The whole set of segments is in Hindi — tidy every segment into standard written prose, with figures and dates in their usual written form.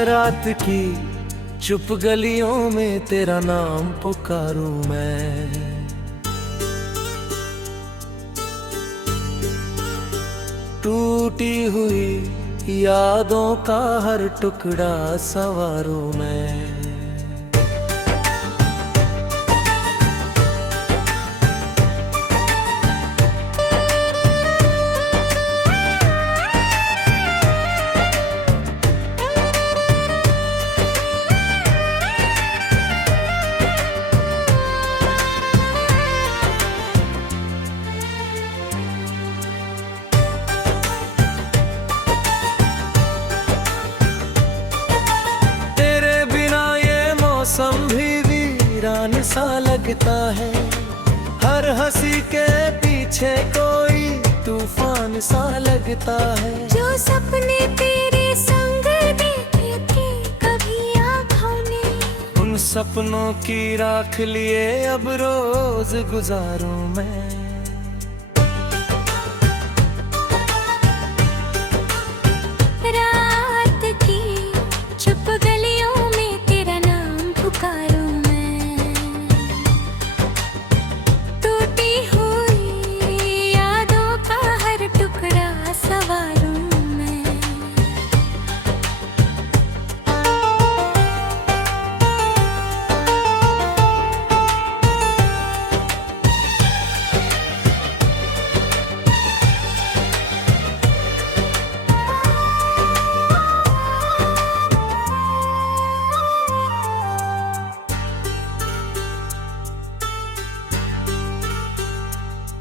रात की चुप गलियों में तेरा नाम पुकारूं मैं। टूटी हुई यादों का हर टुकड़ा संवारूं मैं। मौसम भी वीरान सा लगता है, हर हंसी के पीछे कोई तूफान सा लगता है। जो सपने तेरे संग देखे थे कभी आँखों ने, उन सपनों की राख लिए अब रोज गुजारूं मैं। रात की चुप गलियों में तेरा नाम पुकारूं मैं। टूटी हुई यादों का हर टुकड़ा संवारूं मैं।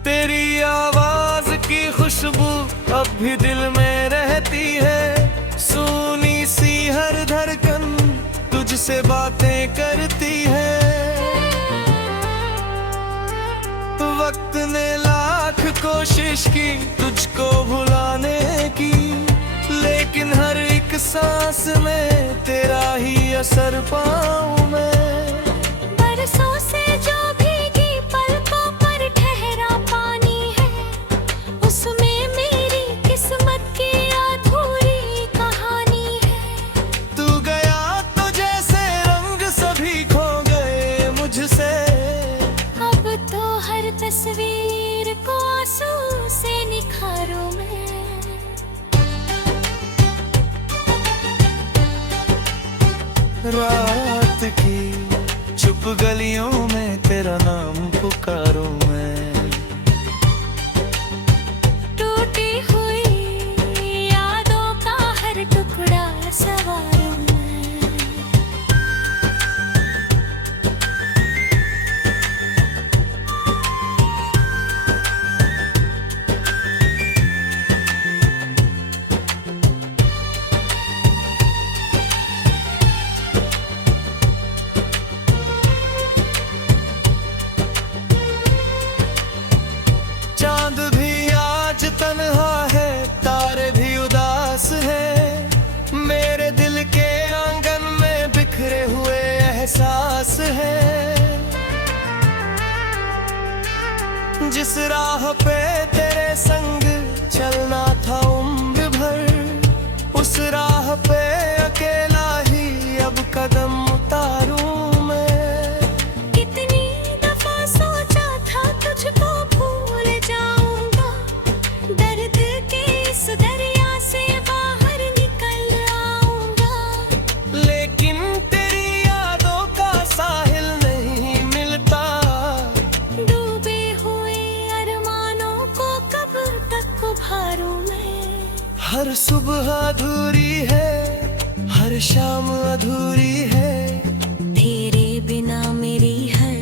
तेरी आवाज की खुशबू अब भी दिल में रहती है, सुनी सी हर धड़कन तुझसे बातें करती है। वक्त ने लाख कोशिश की तुझको भुलाने की, लेकिन हर एक सांस में तेरा ही असर पाऊं मैं। बरसों से जो भीगी पलकों पर ठहरा पानी है, उसमें मेरी किस्मत की अधूरी कहानी है। तू गया तो जैसे रंग सभी खो गए मुझसे, अब तो हर तस्वीर को आंसू से निखारूं मैं। रात की चुप गलियों में तेरा नाम पुकारूं मैं। टूटी हुई यादों का हर टुकड़ा संवारूं मैं। चांद भी आज तन्हा है, तारे भी उदास है, मेरे दिल के आंगन में बिखरे हुए एहसास है। जिस राह पे तेरे संग चलना था उम्र भर, उस राह पे अकेला ही अब कदम उतारूं मैं। कितनी दफा सोचा था तुझको भूल जाऊंगा, दर्द के इस दरिया से बाहर निकल आऊंगा। लेकिन तेरी यादों का साहिल नहीं मिलता, डूबे हुए अरमानों को कब तक उभारूं मैं। हर सुबह अधूरी है, हर शाम अधूरी है, तेरे बिना मेरी हर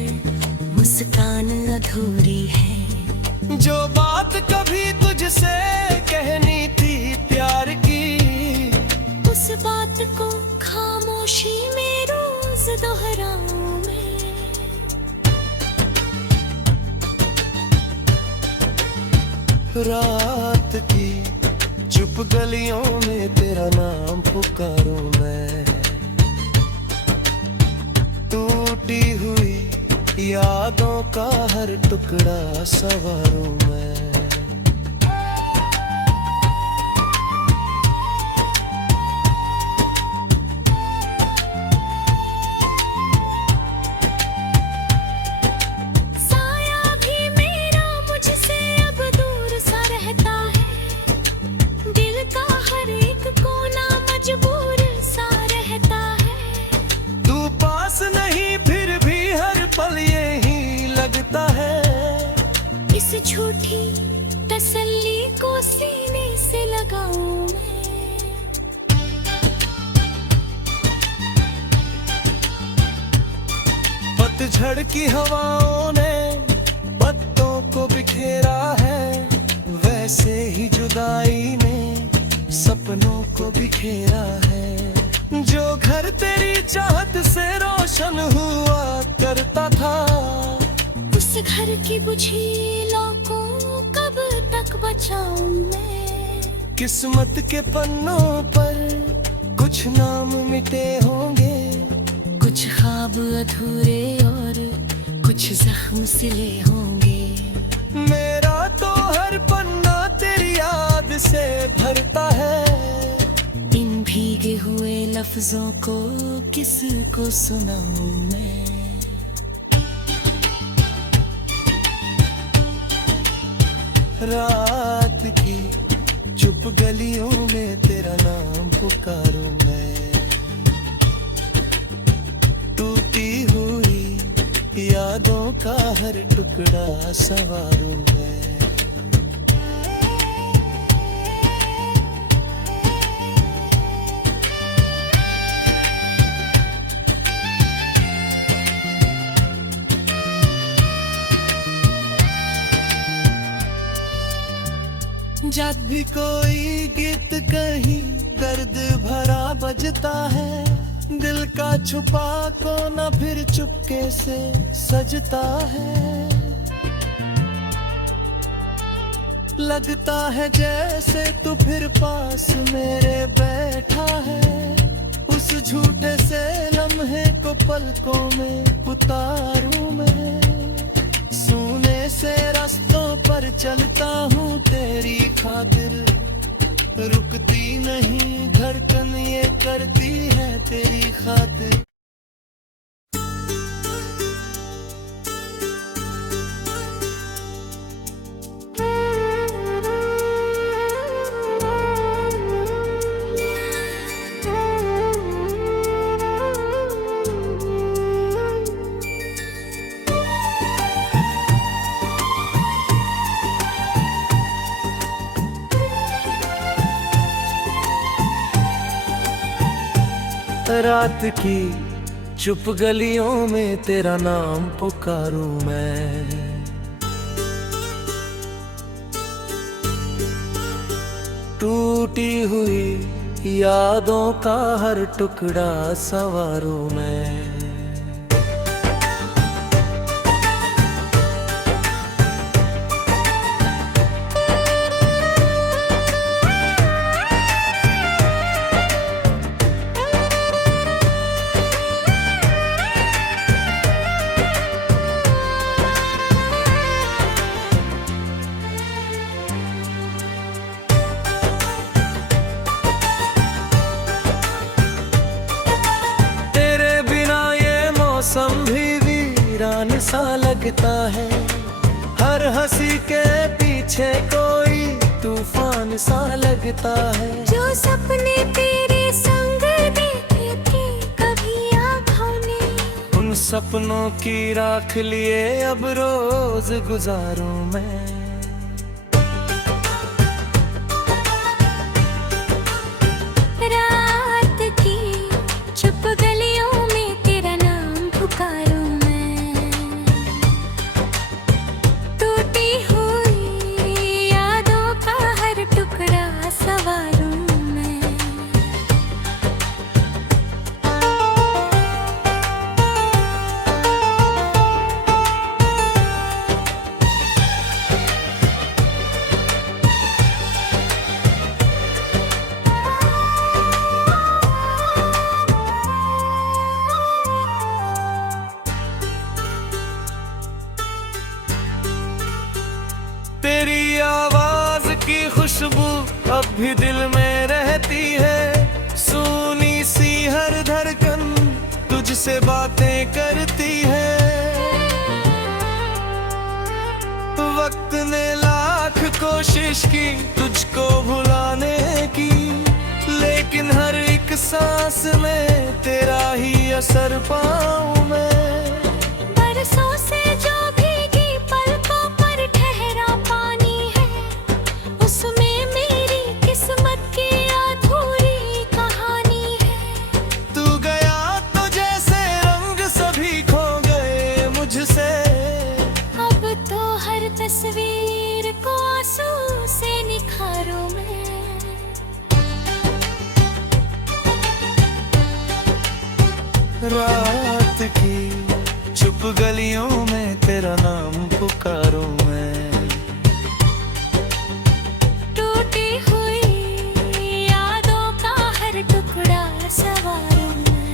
मुस्कान अधूरी है। जो बात कभी तुझसे कहनी थी प्यार की, उस बात को खामोशी में रोज दोहराऊं मैं। रात की चुप गलियों में तेरा नाम पुकारूं मैं। टूटी हुई यादों का हर टुकड़ा संवारूं मैं। झूठी तसल्ली को सीने से लगाऊं मैं। पतझड़ की हवाओं ने पत्तों को बिखेरा है, वैसे ही जुदाई ने सपनों को बिखेरा है। जो घर तेरी चाहत से रोशन हुआ करता था, उस घर की बुझी लौ को कब तक बचाऊं मैं। किस्मत के पन्नों पर कुछ नाम मिटे होंगे, कुछ ख्वाब अधूरे और कुछ जख्म सिले होंगे। मेरा तो हर पन्ना तेरी याद से भरता है, इन भीगे हुए लफ्जों को किसको सुनाऊं मैं। रात की चुप गलियों में तेरा नाम पुकारूं मैं। टूटी हुई यादों का हर टुकड़ा संवारूं मैं। जब भी कोई गीत कहीं दर्द भरा बजता है, दिल का छुपा कोना फिर चुपके से सजता है। लगता है जैसे तू फिर पास मेरे बैठा है, उस झूठे से लम्हे को पलकों में उतारूं मैं। सोने से रास्तों पर चलता हूँ तेरी खातिर, रुकती नहीं धड़कन ये करती है तेरी खातिर। रात की चुप गलियों में तेरा नाम पुकारूं मैं। टूटी हुई यादों का हर टुकड़ा संवारूं मैं। मौसम भी वीरान सा लगता है, हर हंसी के पीछे कोई तूफान सा लगता है। जो सपने तेरे संग देखे थे कभी आँखों ने, उन सपनों की राख लिए अब रोज गुजारूं मैं। रात की चुप गलियों में तेरा नाम पुकारूं मैं। टूटी हुई यादों का हर टुकड़ा संवारूं मैं। तेरी आवाज की खुशबू अब भी दिल में रहती है, सुनी सी हर धड़कन तुझसे बातें करती है। वक्त ने लाख कोशिश की तुझको भुलाने की, लेकिन हर एक सांस में तेरा ही असर पाऊं मैं। बरसों से जो भीगी पलकों पर ठहरा रात की चुप गलियों में तेरा नाम पुकारूं मैं। टूटी हुई यादों का हर टुकड़ा सवारूं मैं।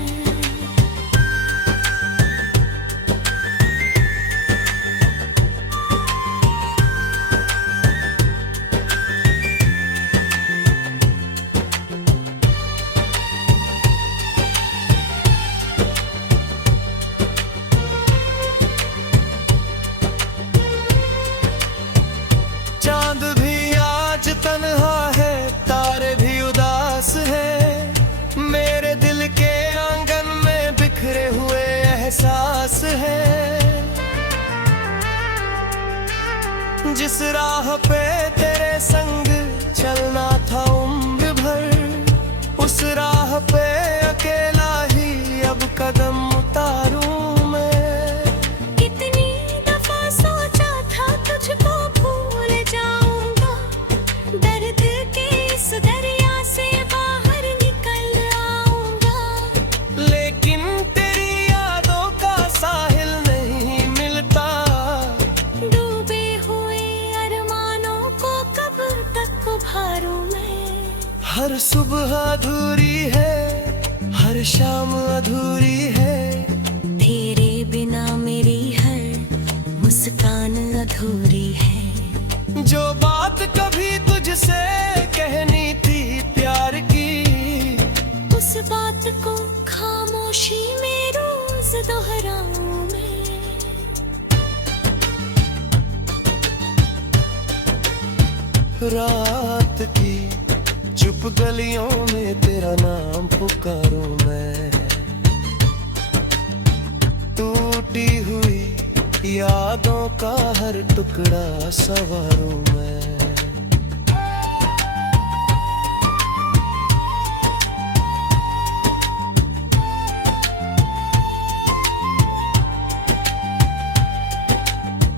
चांद भी आज तन्हा है, तारे भी उदास है, मेरे दिल के आंगन में बिखरे हुए एहसास है। जिस राह पे तेरे संग चलना था उम्र भर, उस राह पे अकेला ही अब कदम उतारूं मैं। कितनी दफा सोचा था तुझको भूल जाऊंगा, दर्द के इस दरिया से बाहर निकल आऊंगा। लेकिन तेरी यादों का साहिल नहीं मिलता, डूबे हुए अरमानों को कब तक उभारूं मैं। हर सुबह अधूरी है, हर शाम अधूरी है, तेरे बिना मेरी हर मुस्कान अधूरी है। जो बात कभी तुझसे कहनी थी प्यार की, उस बात को खामोशी में रोज दोहराऊं मैं। रात की चुप गलियों में तेरा नाम पुकारूं मैं। टूटी हुई यादों का हर टुकड़ा सवारूं मैं।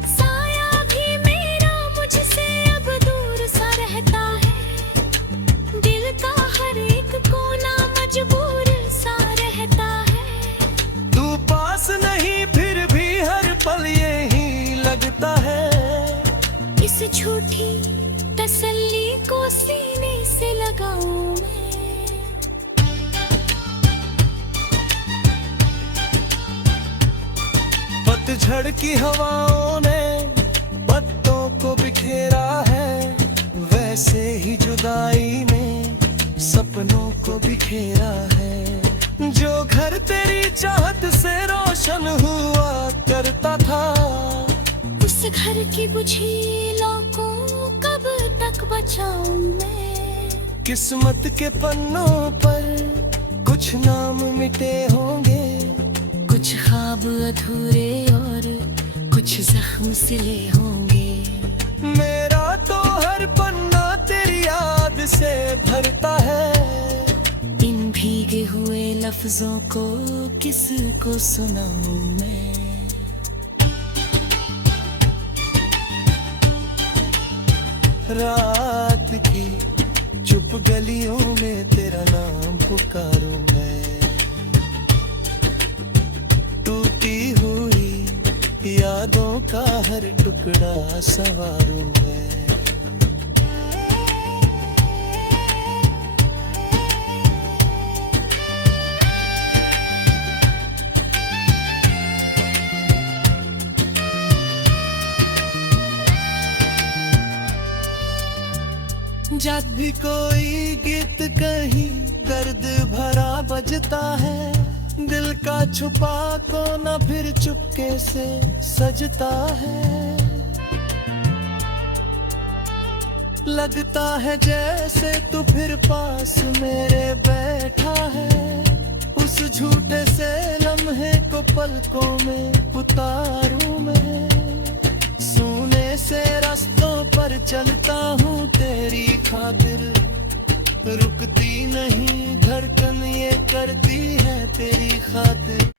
साया भी मेरा मुझसे अब दूर सा रहता है, दिल का हर एक कोना मजबूर सा रहता है। तू पास नहीं फिर भी हर पल यही लगता है। इस झूठी तसल्ली को सीने से लगाऊं मैं। पतझड़ की हवाओं ने पत्तों को बिखेरा है, वैसे ही जुदाई ने सपनों को बिखेरा है। जो घर तेरी चाहत से रोशन हुआ करता था, उस घर की बुझी लौ को कब तक बचाऊं मैं। किस्मत के पन्नों पर कुछ नाम मिटे होंगे, कुछ ख्वाब अधूरे और कुछ जख्म सिले होंगे। मेरा तो हर पन्ना तेरी याद से भरता है। इन भीगे हुए लफ्जों को किसको सुनाऊं मैं। रात की चुप गलियों में तेरा नाम पुकारूं मैं। टूटी हुई यादों का हर टुकड़ा सवारूं मैं। जब भी कोई गीत कहीं दर्द भरा बजता है, दिल का छुपा कोना फिर चुपके से सजता है। लगता है जैसे तू फिर पास मेरे बैठा है, उस झूठे से लम्हे को पलकों में उतारूं मैं। सोने से रास्तों पर चलता हूँ तेरी खातिर, रुकती नहीं धड़कन ये करती है तेरी खातिर।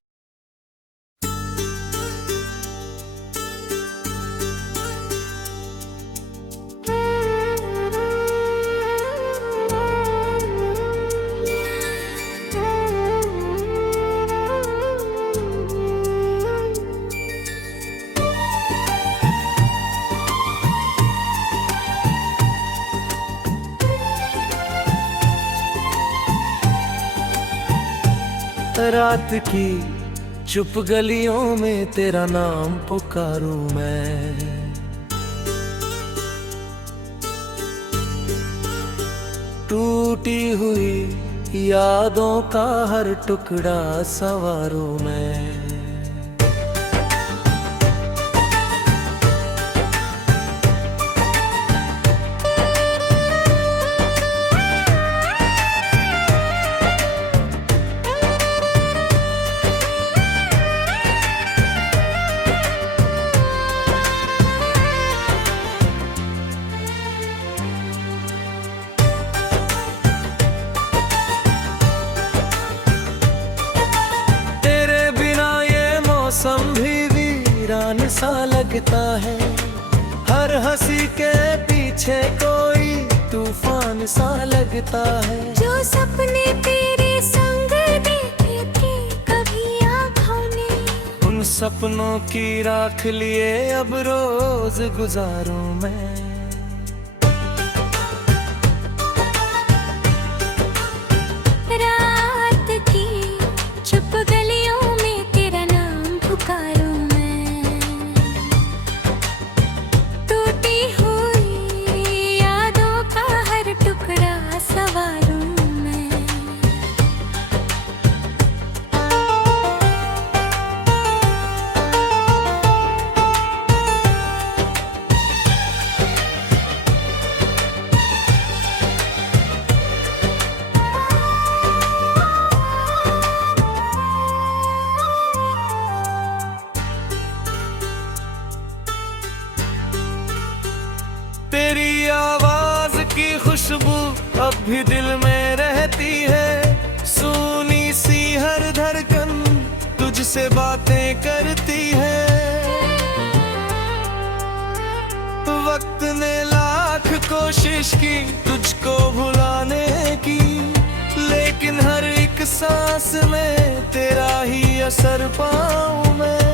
रात की चुप गलियों में तेरा नाम पुकारूं मैं। टूटी हुई यादों का हर टुकड़ा संवारूं मैं। मौसम भी वीरान सा लगता है, हर हंसी के पीछे कोई तूफान सा लगता है। जो सपने तेरे संग देखे थे कभी आँखों ने, उन सपनों की राख लिए अब रोज गुजारूं मैं। रात की चुप गलियों में तेरा नाम पुकारूं मैं। टूटी हुई यादों का हर टुकड़ा संवारूं मैं। तेरी आवाज की खुशबू अब भी दिल में रहती है, सूनी सी हर धड़कन तुझसे बातें करती है। वक्त ने लाख कोशिश की तुझको भुलाने की, लेकिन हर एक सांस में तेरा ही असर पाऊं मैं।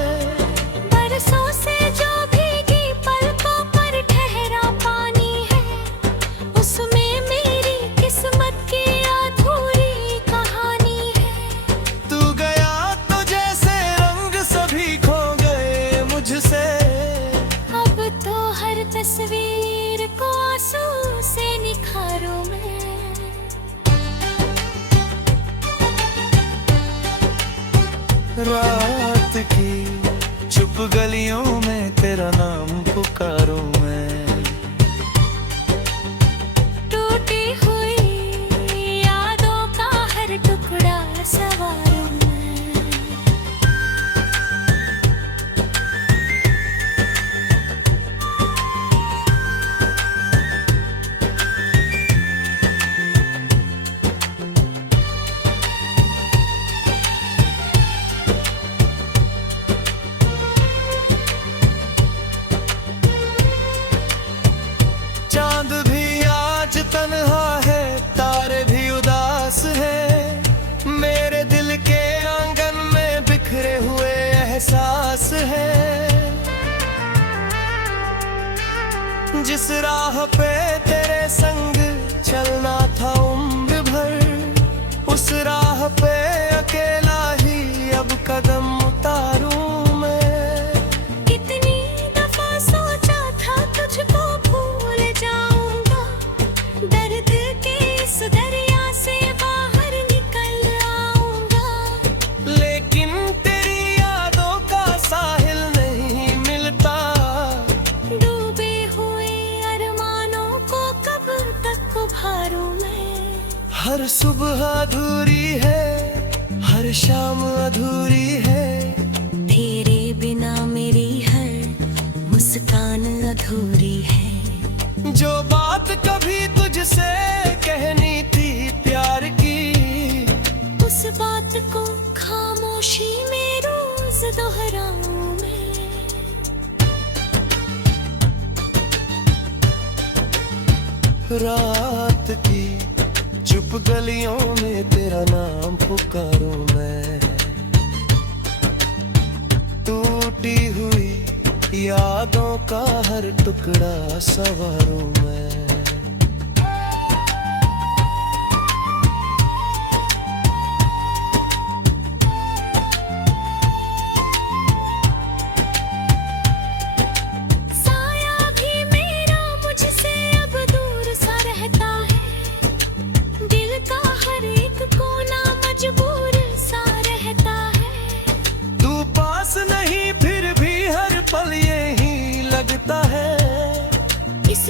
बरसों से जो भीगी पलकों पर ठहरा पानी है, उसमें मेरी किस्मत की अधूरी कहानी है। तू गया तो जैसे रंग सभी खो गए मुझसे, अब तो हर तस्वीर को आंसू से निखारूं मैं। रात की चुप गलियों में तेरा नाम पुकारूं मैं। टूटी हुई यादों का हर टुकड़ा संवारूं मैं। चांद भी आज तन्हा है, तारे भी उदास है, मेरे दिल के आंगन में बिखरे हुए एहसास है। जिस राह पे तेरे संग चलना था उम्र भर, उस राह पे अकेला ही अब कदम उतारूं मैं। कितनी दफा सोचा था तुझको भूल जाऊंगा, दर्द के इस दरिया से बाहर निकल आऊंगा। लेकिन तेरी यादों का साहिल नहीं मिलता, डूबे हुए अरमानों को कब तक उभारूं मैं। हर सुबह अधूरी है, हर शाम अधूरी है, तेरे बिना मेरी हर मुस्कान अधूरी है। जो बात कभी तुझसे कहनी थी प्यार की, उस बात को खामोशी में रोज दोहराऊं मैं। रात की चुप गलियों में तेरा नाम पुकारूं मैं। टूटी हुई यादों का हर टुकड़ा संवारूं मैं।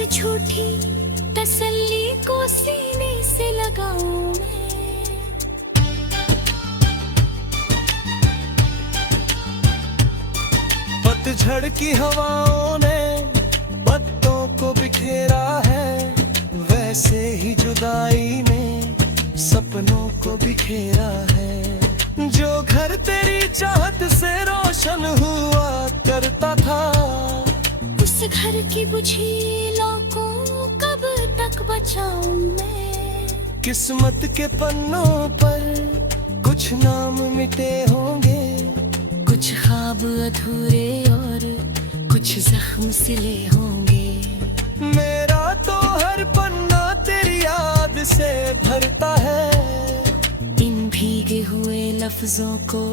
झूठी तसल्ली को सीने से लगाऊं मैं। पतझड़ की हवाओं ने पत्तों को बिखेरा है, वैसे ही जुदाई ने सपनों को बिखेरा है। जो घर तेरी चाहत से रोशन हुआ करता था, उस घर की बुझी लौ को कब तक बचाऊं मैं। किस्मत के पन्नों पर कुछ नाम मिटे होंगे, कुछ ख्वाब अधूरे और कुछ जख्म सिले होंगे। मेरा तो हर पन्ना तेरी याद से भरता है, इन भीगे हुए लफ्जों को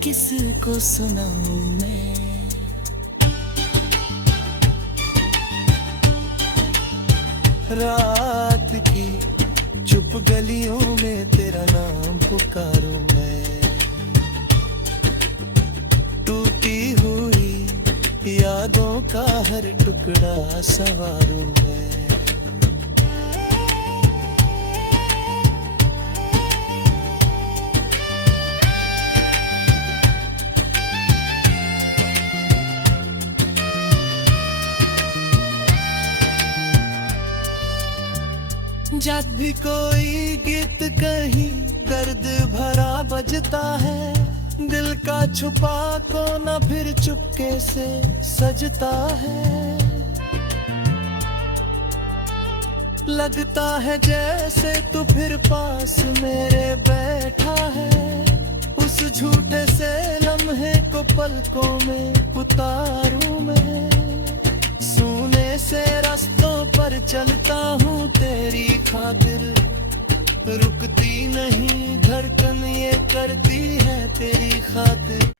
किसको सुनाऊं मैं। रात की चुप गलियों में तेरा नाम पुकारूं मैं। टूटी हुई यादों का हर टुकड़ा संवारूं मैं। जब भी कोई गीत कहीं दर्द भरा बजता है, दिल का छुपा कोना फिर चुपके से सजता है। लगता है जैसे तू फिर पास मेरे बैठा है, उस झूठे से लम्हे को पलकों में उतारूं मैं। सोने से रास्तों पर चलता हूँ तेरी खातिर, रुकती नहीं धड़कन ये करती है तेरी खातिर।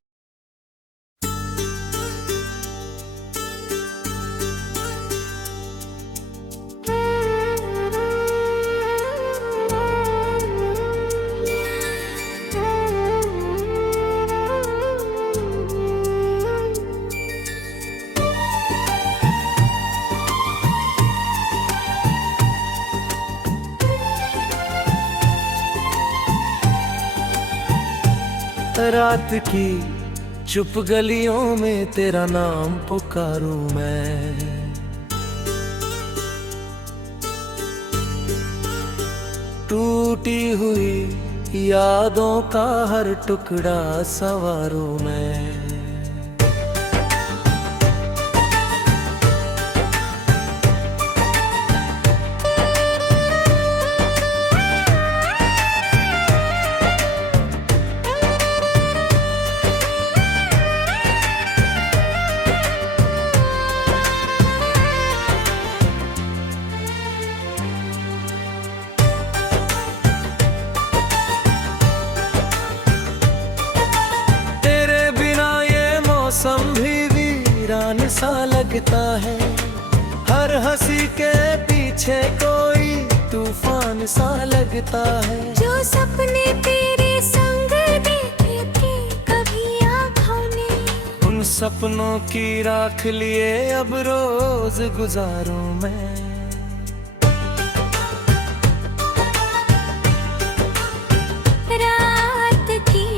रात की चुप गलियों में तेरा नाम पुकारूं मैं। टूटी हुई यादों का हर टुकड़ा संवारूं मैं। मौसम भी वीरान सा लगता है, हर हंसी के पीछे कोई तूफान सा लगता है। जो सपने तेरे संग देखे थे कभी आँखों ने, उन सपनों की राख लिए अब रोज गुजारूं मैं। रात की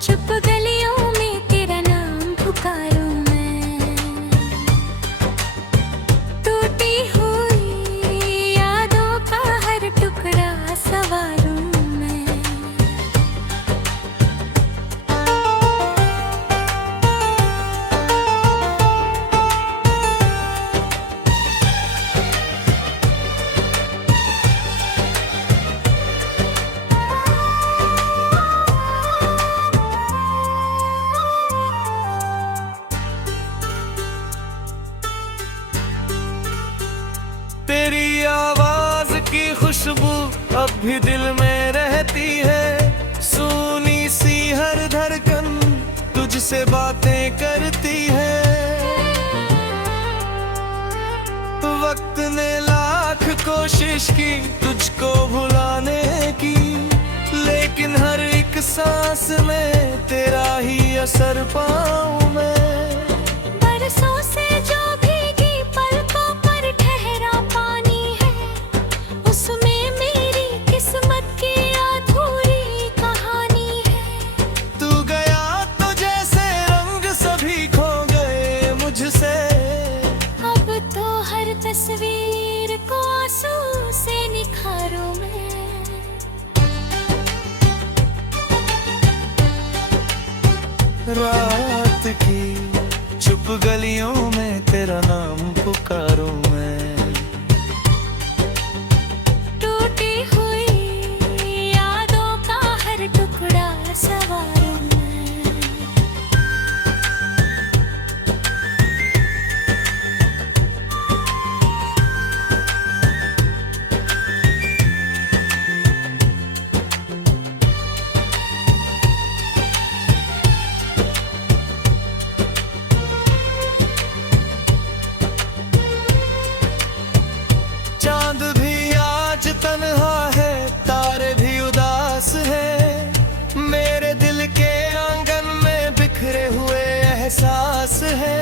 चुप गलियों में तेरा नाम पुकारूं मैं। टूटी हुई यादों का हर टुकड़ा संवारूं मैं। तेरी आवाज की खुशबू अब भी दिल में रहती है, सुनी सी हर धड़कन तुझसे बातें करती है। वक्त ने लाख कोशिश की तुझको भुलाने की, लेकिन हर एक सांस में तेरा ही असर पाऊं मैं। बरसों से जो भीगी पलकों पर ठहरा रात की चुप गलियों में तेरा नाम पुकारूं मैं। टूटी हुई यादों का हर टुकड़ा सवारूं मैं। चांद भी आज तन्हा है, तारे भी उदास है, मेरे दिल के आंगन में बिखरे हुए एहसास है।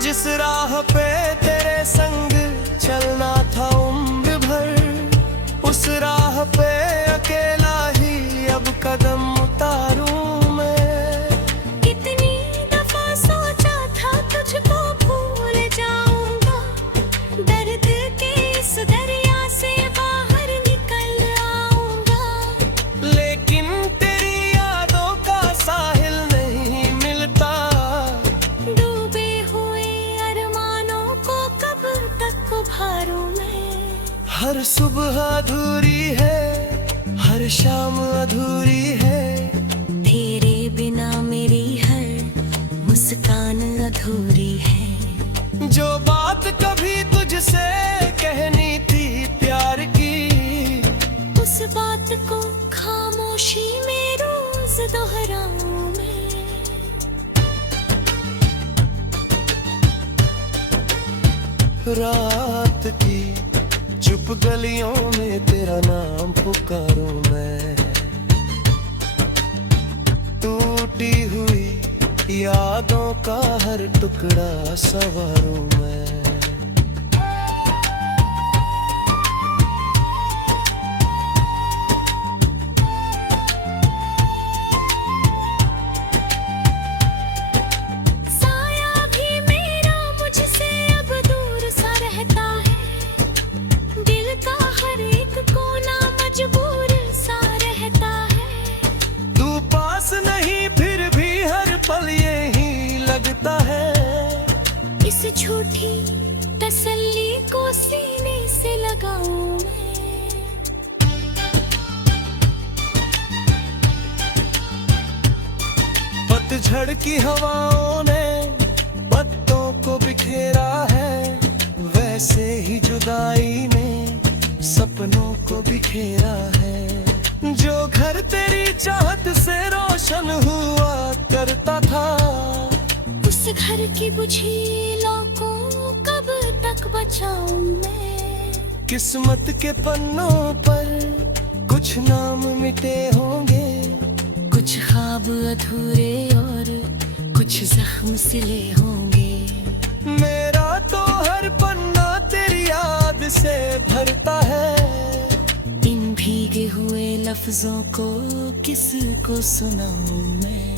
जिस राह पे तेरे संग चलना था उम्र भर, उस राह पे अकेला ही अब कदम उतारूं मैं। कितनी दफा सोचा था तुझको भूल जाऊंगा, दर्द के इस दरिया से बाहर निकल आऊंगा। लेकिन तेरी यादों का साहिल नहीं मिलता, डूबे हुए अरमानों को कब तक उभारूं मैं। हर सुबह अधूरी है, हर शाम अधूरी है, तेरे बिना मेरी हर मुस्कान अधूरी है। जो बात कभी तुझसे कहनी थी प्यार की, उस बात को खामोशी में रोज दोहराऊं मैं। रात की चुप गलियों में तेरा नाम पुकारूं मैं। टूटी हुई यादों का हर टुकड़ा सवारूं मैं। साया भी मेरा मुझसे अब दूर सा रहता है, दिल का हर एक कोना मजबूर सा रहता है। तू पास नहीं फिर भी हर पल यही लगता है। इस झूठी तसल्ली को सीने से लगाऊं मैं। पतझड़ की हवाओं ने पत्तों को बिखेरा है, वैसे ही जुदाई ने सपनों को बिखेरा है। जो घर तेरी चाहत से रोशन हुआ करता था, उस घर की बुझी लौ को कब तक बचाऊं मैं। किस्मत के पन्नों पर कुछ नाम मिटे होंगे, कुछ ख्वाब अधूरे और कुछ जख्म सिले होंगे। मेरा तो हर पन्ना तेरी याद से भरता है। इन भीगे हुए लफ्जों को किसको सुनाऊं मैं।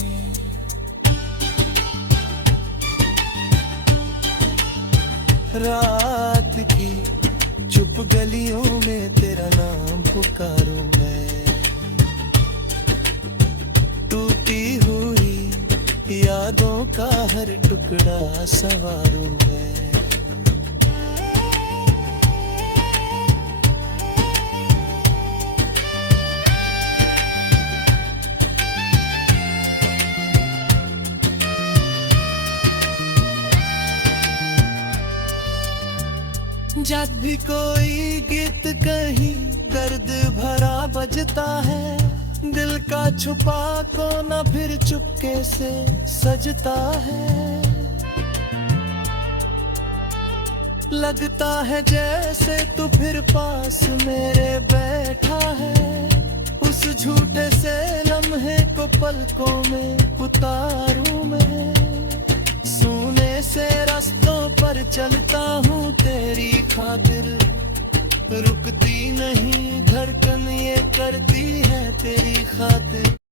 रात की चुप गलियों में तेरा नाम पुकारूं मैं। टूटी हुई यादों का हर टुकड़ा सवारूं मैं। जब भी कोई गीत कहीं दर्द भरा बजता है, दिल का छुपा कोना फिर चुपके से सजता है। लगता है जैसे तू फिर पास मेरे बैठा है, उस झूठे से लम्हे को पलकों में उतारूं मैं। सोने से रास्तों पर चलता हूँ तेरी खातिर, रुकती नहीं धड़कन ये करती है तेरी खातिर।